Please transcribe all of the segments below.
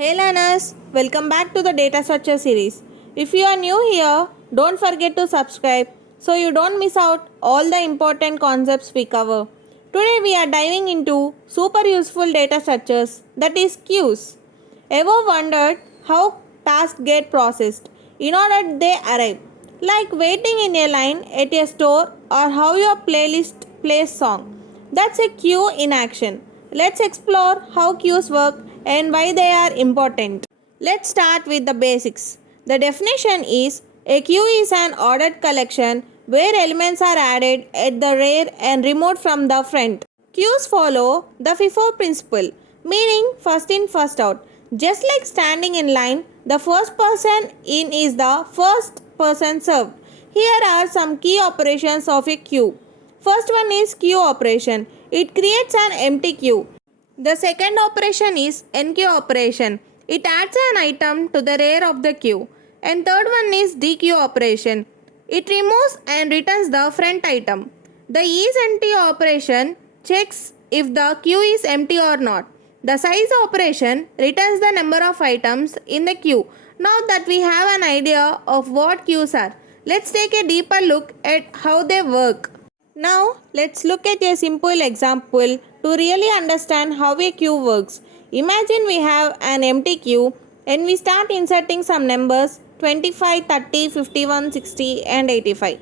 Hey learners, welcome back to the data structure series. If you are new here, don't forget to subscribe so you don't miss out all the important concepts we cover. Today we are diving into super useful data structures, that is queues. Ever wondered how tasks get processed in order they arrive? Like waiting in a line at a store or how your playlist plays song. That's a queue in action. Let's explore how queues work and why they are important. Let's start with the basics. The definition is a queue is an ordered collection where elements are added at the rear and removed from the front. Queues follow the FIFO principle, meaning first in, first out. Just like standing in line, the first person in is the first person served. Here are some key operations of a queue. First one is queue operation. It creates an empty queue. The second operation is enqueue operation. It adds an item to the rear of the queue. And third one is dequeue operation. It removes and returns the front item. The isEmpty operation checks if the queue is empty or not. The size operation returns the number of items in the queue. Now that we have an idea of what queues are, let's take a deeper look at how they work. Now, let's look at a simple example to really understand how a queue works. Imagine we have an empty queue and we start inserting some numbers 25, 30, 51, 60 and 85.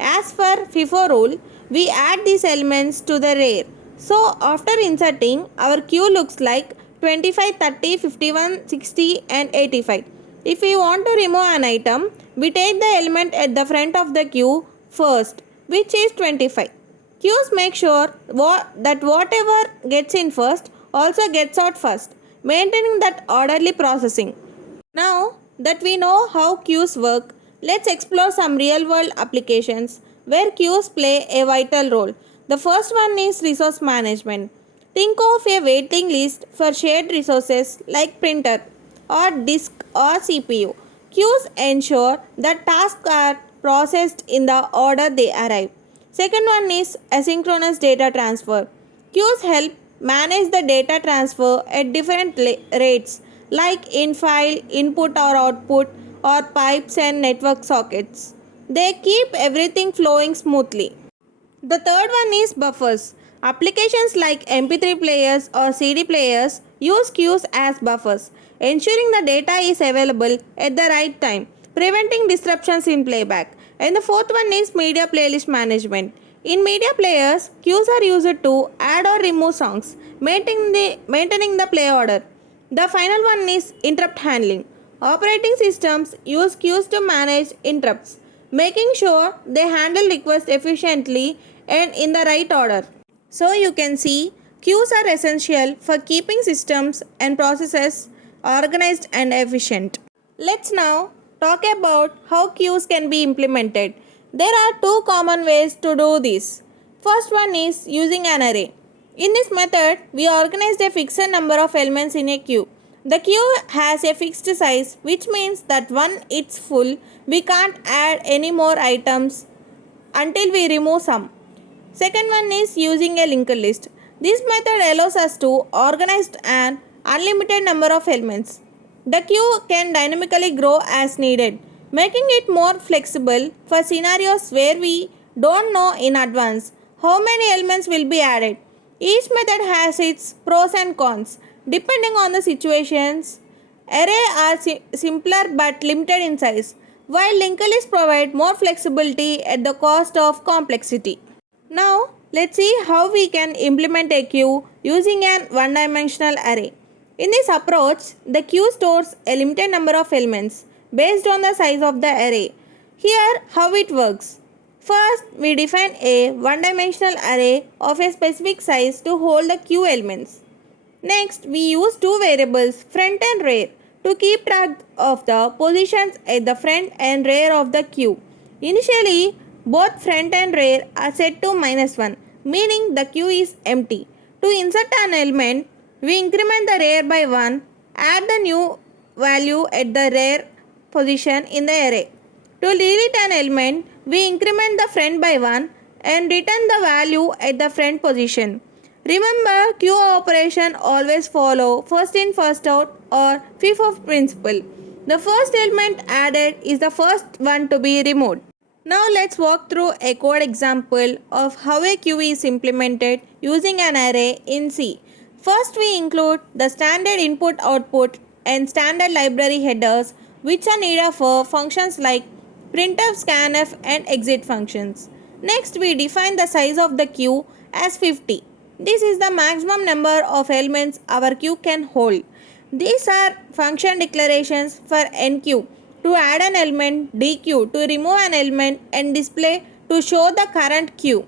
As per FIFO rule, we add these elements to the rear. So, after inserting, our queue looks like 25, 30, 51, 60 and 85. If we want to remove an item, we take the element at the front of the queue first, which is 25. Queues make sure that whatever gets in first also gets out first, maintaining that orderly processing. Now that we know how queues work, let's explore some real world applications where queues play a vital role. The first one is resource management. Think of a waiting list for shared resources like printer or disk or CPU. Queues ensure that tasks are processed in the order they arrive. Second one is asynchronous data transfer. Queues help manage the data transfer at different rates like in file, input or output, or pipes and network sockets. They keep everything flowing smoothly. The third one is buffers. Applications like MP3 players or CD players use queues as buffers, ensuring the data is available at the right time, preventing disruptions in playback. And the fourth one is media playlist management. In media players, queues are used to add or remove songs, maintaining the play order. The final one is interrupt handling. Operating systems use queues to manage interrupts, making sure they handle requests efficiently and in the right order. So you can see, queues are essential for keeping systems and processes organized and efficient. Let's now talk about how queues can be implemented. There are two common ways to do this. First one is using an array. In this method, we organize a fixed number of elements in a queue. The queue has a fixed size, which means that when it's full, we can't add any more items until we remove some. Second one is using a linked list. This method allows us to organize an unlimited number of elements. The queue can dynamically grow as needed, making it more flexible for scenarios where we don't know in advance how many elements will be added. Each method has its pros and cons depending on the situations. Arrays are simpler but limited in size, while linked lists provide more flexibility at the cost of complexity. Now, let's see how we can implement a queue using an one-dimensional array. In this approach, the queue stores a limited number of elements based on the size of the array. Here, how it works. First, we define a one-dimensional array of a specific size to hold the queue elements. Next, we use two variables, front and rear, to keep track of the positions at the front and rear of the queue. Initially, both front and rear are set to -1, meaning the queue is empty. To insert an element, we increment the rear by 1, add the new value at the rear position in the array. To delete an element, we increment the front by 1 and return the value at the front position. Remember, queue operation always follow first in first out or FIFO principle. The first element added is the first one to be removed. Now let's walk through a code example of how a queue is implemented using an array in C. First we include the standard input output and standard library headers which are needed for functions like printf, scanf and exit functions. Next we define the size of the queue as 50. This is the maximum number of elements our queue can hold. These are function declarations for enqueue to add an element, dequeue to remove an element and display to show the current queue.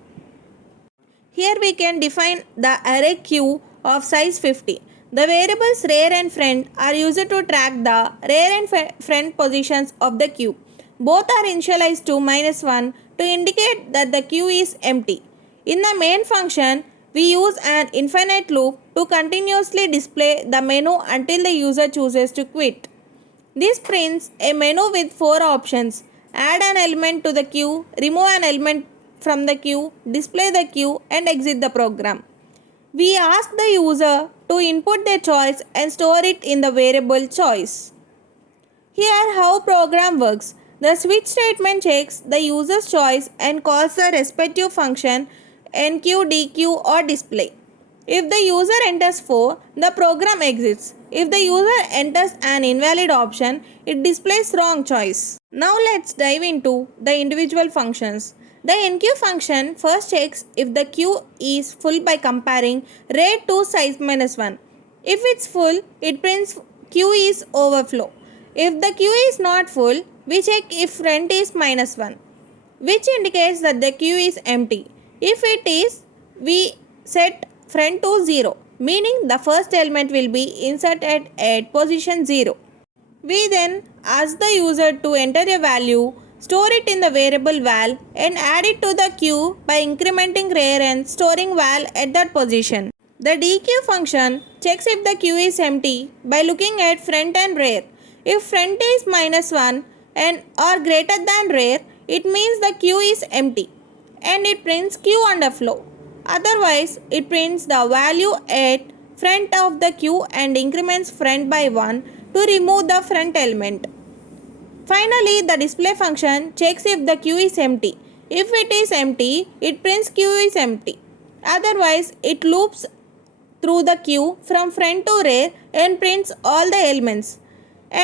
Here we can define the array queue of size 50. The variables rear and front are used to track the rear and front positions of the queue. Both are initialized to -1 to indicate that the queue is empty. In the main function, we use an infinite loop to continuously display the menu until the user chooses to quit. This prints a menu with 4 options: add an element to the queue, remove an element from the queue, display the queue, and exit the program. We ask the user to input their choice and store it in the variable choice. Here how program works. The switch statement checks the user's choice and calls the respective function enqueue, dequeue or display. If the user enters 4, the program exits. If the user enters an invalid option, it displays wrong choice. Now let's dive into the individual functions. The enqueue function first checks if the queue is full by comparing rate to size -1. If it's full, it prints queue is overflow. If the queue is not full, we check if front is -1, which indicates that the queue is empty. If it is, we set front to 0, meaning the first element will be inserted at position 0. We then ask the user to enter a value, store it in the variable val and add it to the queue by incrementing rear and storing val at that position. The dequeue function checks if the queue is empty by looking at front and rear. If front is -1 and or greater than rear, it means the queue is empty and it prints queue underflow. Otherwise, it prints the value at front of the queue and increments front by 1 to remove the front element. Finally, the display function checks if the queue is empty. If it is empty, it prints queue is empty. Otherwise, it loops through the queue from front to rear and prints all the elements.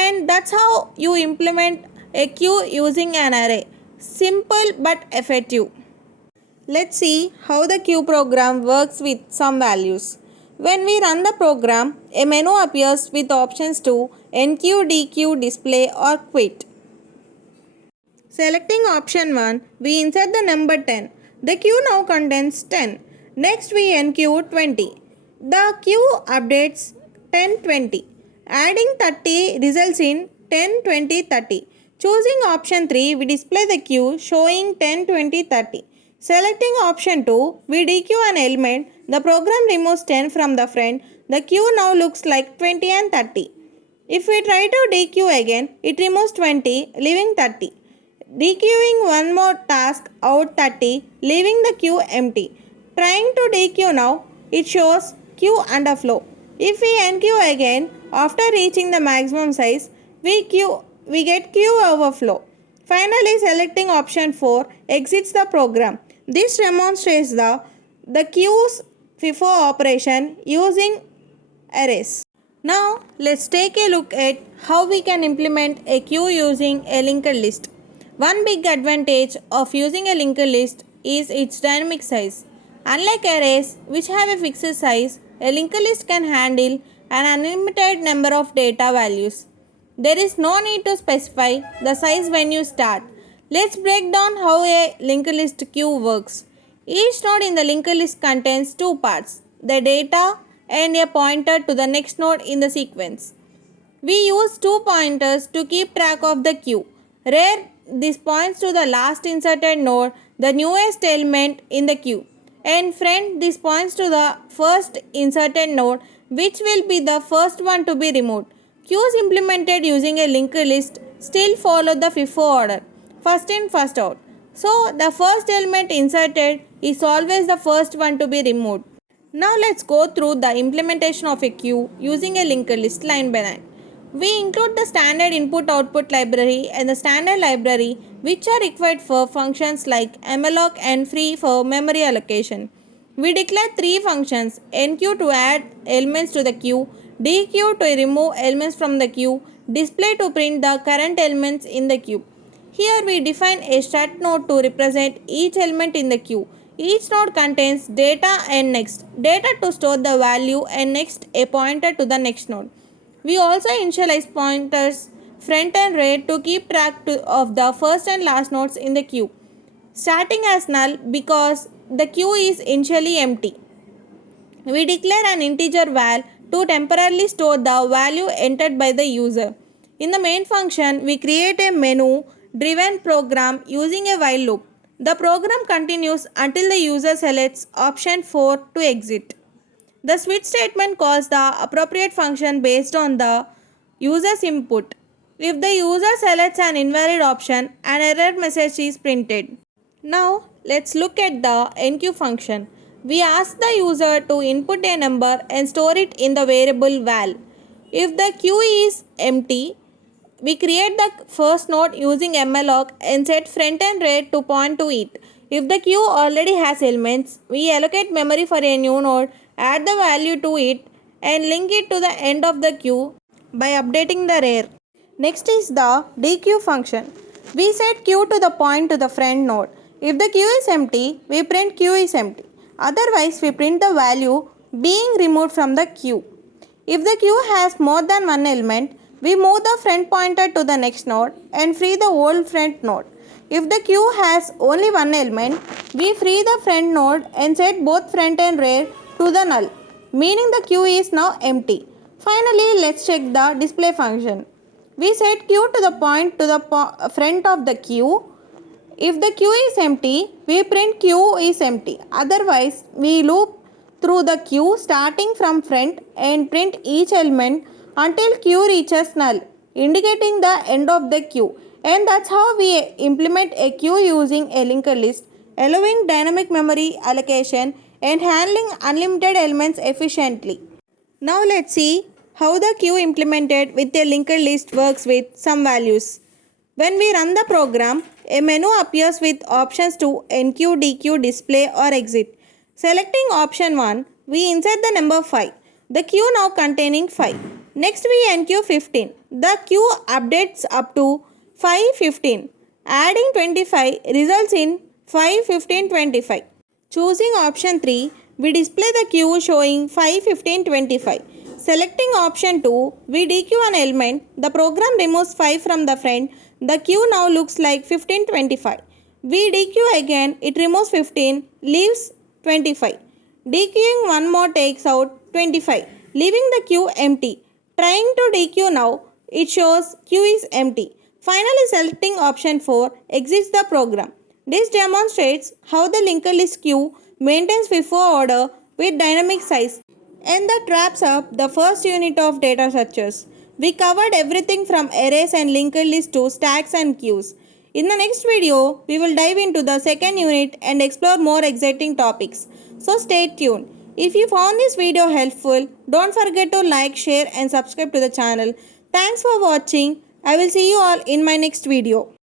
And that's how you implement a queue using an array. Simple but effective. Let's see how the queue program works with some values. When we run the program, a menu appears with options to enqueue, dequeue, display or quit. Selecting option 1, we insert the number 10. The queue now contains 10. Next we enqueue 20. The queue updates 10, 20. Adding 30 results in 10, 20, 30. Choosing option 3, we display the queue showing 10, 20, 30. Selecting option 2, we dequeue an element. The program removes 10 from the front. The queue now looks like 20 and 30. If we try to dequeue again, it removes 20, leaving 30. Dequeuing one more task out 30, leaving the queue empty. Trying to dequeue now, it shows queue underflow. If we enqueue again, after reaching the maximum size, we get queue overflow. Finally, selecting option 4 exits the program. This demonstrates the queue's FIFO operation using arrays. Now, let's take a look at how we can implement a queue using a linked list. One big advantage of using a linked list is its dynamic size. Unlike arrays, which have a fixed size, a linked list can handle an unlimited number of data values. There is no need to specify the size when you start. Let's break down how a linked list queue works. Each node in the linked list contains two parts, the data and a pointer to the next node in the sequence. We use two pointers to keep track of the queue. Rear, this points to the last inserted node, the newest element in the queue. And front, this points to the first inserted node, which will be the first one to be removed. Queues implemented using a linked list still follow the FIFO order, first in, first out. So, the first element inserted is always the first one to be removed. Now let's go through the implementation of a queue using a linked list line by line. We include the standard input-output library and the standard library which are required for functions like malloc and free for memory allocation. We declare three functions: enqueue to add elements to the queue, dequeue to remove elements from the queue, display to print the current elements in the queue. Here we define a start node to represent each element in the queue. Each node contains data and next, data to store the value, and next a pointer to the next node. We also initialize pointers front and right to keep track of the first and last nodes in the queue, starting as null because the queue is initially empty. We declare an integer val to temporarily store the value entered by the user. In the main function, we create a menu driven program using a while loop. The program continues until the user selects option 4 to exit. The switch statement calls the appropriate function based on the user's input. If the user selects an invalid option, an error message is printed. Now let's look at the enqueue function. We ask the user to input a number and store it in the variable val. If the queue is empty, we create the first node using malloc and set front and right to point to it. If the queue already has elements, we allocate memory for a new node, add the value to it, and link it to the end of the queue by updating the rar. Next is the dequeue function. We set queue to the point to the front node. If the queue is empty, we print queue is empty. Otherwise, we print the value being removed from the queue. If the queue has more than one element, we move the front pointer to the next node and free the old front node. If the queue has only one element, we free the front node and set both front and rear to the null, meaning the queue is now empty. Finally, let's check the display function. We set queue to the point to the front of the queue. If the queue is empty, we print queue is empty. Otherwise, we loop through the queue starting from front and print each element until queue reaches null, indicating the end of the queue. And that's how we implement a queue using a linked list, allowing dynamic memory allocation and handling unlimited elements efficiently. Now let's see how the queue implemented with a linked list works with some values. When we run the program, a menu appears with options to enqueue, dequeue, display or exit. Selecting option 1, we insert the number 5. The queue now containing 5. Next we enqueue 15. The queue updates up to 515. Adding 25 results in 5, 15, 25. Choosing option 3, we display the queue showing 5, 15, 25. Selecting option 2, we dequeue an element. The program removes 5 from the front. The queue now looks like 15, 25. We dequeue again, it removes 15, leaves 25. Dequeuing one more takes out 25, leaving the queue empty. Trying to dequeue now, it shows queue is empty. Finally selecting option 4 exits the program. This demonstrates how the linked list queue maintains FIFO order with dynamic size. And that wraps up the first unit of data structures. We covered everything from arrays and linked lists to stacks and queues. In the next video, we will dive into the second unit and explore more exciting topics. So stay tuned. If you found this video helpful, don't forget to like, share and subscribe to the channel. Thanks for watching. I will see you all in my next video.